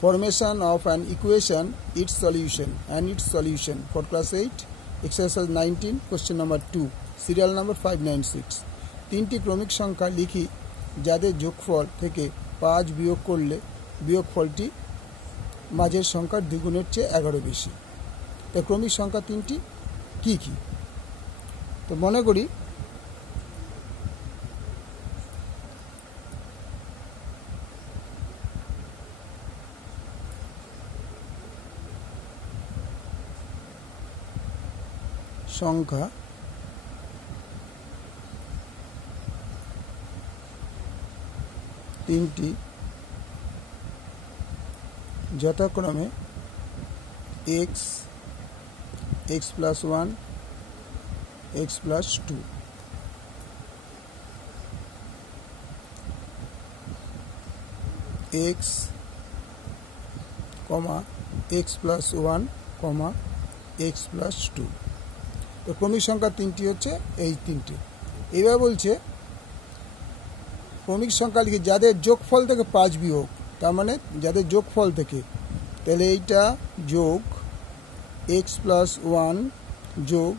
Formation of an equation, its solution and its solution for class 8, exercise 19, question number 2, serial number 596. তিনটি ক্রমিক সংখ্যা লিখি যাদের যোগফল থেকে 5 বিয়োগ করলে বিয়োগফলটি মাঝের সংখ্যার দ্বিগুণের চেয়ে 11 বেশি। তো ক্রমিক সংখ্যা তিনটি কি কি? তো মনে করি সংখ্যা তিনটি যথাক্রমে x, x plus 1, x plus 2, x, x plus 1, x plus 2। তো ক্রমিক সংখ্যা তিনটি হচ্ছে এই তিনটি। এবার বলছে ক্রমিক সংখ্যা লিখে যাদের যোগফল থেকে 5 বিয়োগ, তার মানে যাদের যোগফল থেকে, তাহলে এইটা যোগ x plus 1 যোগ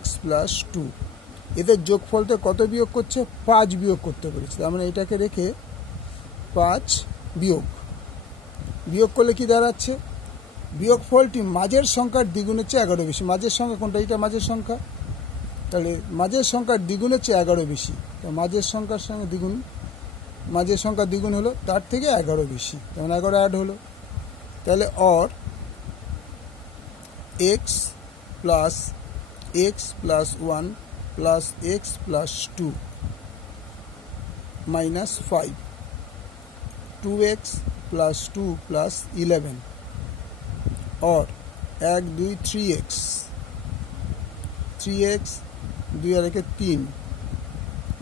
x plus 2, এদের যোগফল থেকে কত বিয়োগ করছে? 5 বিয়োগ করতে পেরেছে। তার মানে এটাকে রেখে 5 বিয়োগ করলে কি দাঁড়াচ্ছে? বিয়োগফলটি মাঝের সংখ্যার দ্বিগুণের চেয়ে 11 বেশি। মাঝের সংখ্যা কোনটা? এটা মাঝের সংখ্যা, তাহলে মাঝের সংখ্যার দ্বিগুণের চেয়ে 11 বেশি। তো মাঝের সংখ্যার সঙ্গে দ্বিগুণ, মাঝের সংখ্যা দ্বিগুণ হলো, তার থেকে 11 বেশি, তখন 11 অ্যাড হলো। তাহলে or x plus 1 plus x plus 2 minus 5, 2x plus 2 plus 11, और 1 2 3x, 2 R 1 3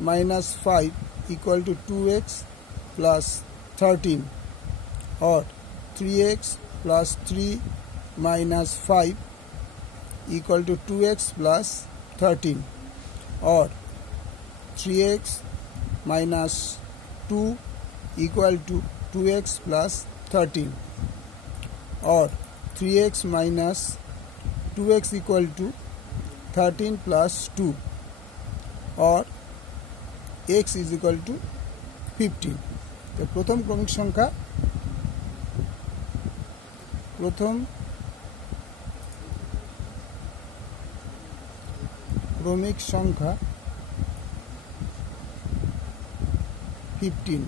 minus 5 equal to 2x plus 13, और 3x plus 3 minus 5 equal to 2x plus 13, और 3x minus 2 equal to 2x plus 13, और 3x minus 2x equal to 13 plus 2, और x is equal to 15। तो प्रथम क्रमिक संख्या, प्रथम क्रमिक संख्या 15,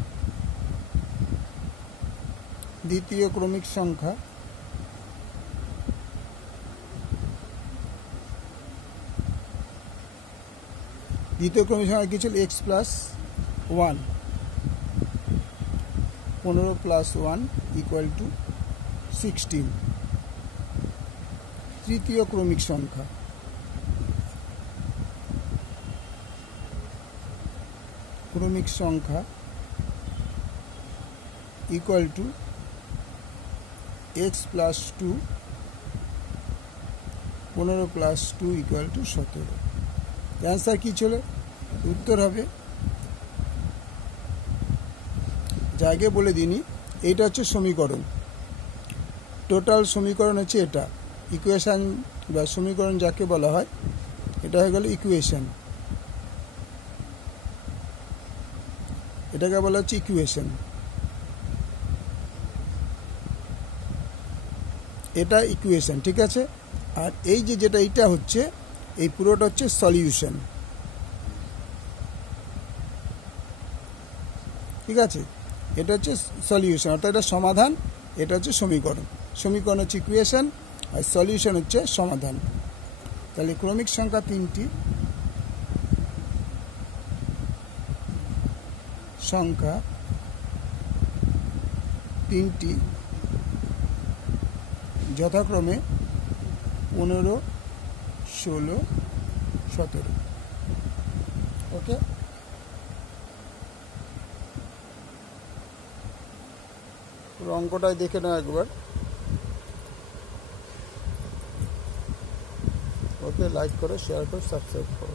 द्वितीय क्रमिक संख्या দ্বিতীয় ক্রমিক সংখ্যা কি ছিল? x plus 1, 15 plus 1 equal to 16। তৃতীয় ক্রমিক সংখ্যা equal to x plus 2, 15 plus 2 equal to 17। Answer কি ছিল? উত্তর হবে, জায়গায় বলে দিনি, এইটা হচ্ছে সমীকরণ। টোটাল সমীকরণ হচ্ছে এটা, ইকুয়েশন বা সমীকরণ যাকে বলা হয়, এটা হয়ে গেল ইকুয়েশন। এটাকে বলা হচ্ছে ইকুয়েশন। এটা ইকুয়েশন, ঠিক আছে। আর এই যে যেটা এইটা হচ্ছে, এই পুরোটা হচ্ছে সলিউশন, ঠিক আছে। এটা হচ্ছে সলিউশন, অর্থাৎ এটা সমাধান, এটা হচ্ছে সমীকরণ। সমীকরণ হচ্ছে ইকুয়েশন আর সলিউশন হচ্ছে সমাধান। তাহলে ক্রমিক সংখ্যা তিনটি যথাক্রমে 15, 16, 17। ওকে, অঙ্কটাই দেখে নাও একবার। ওকে, লাইক করো, শেয়ার করো, সাবস্ক্রাইব করো।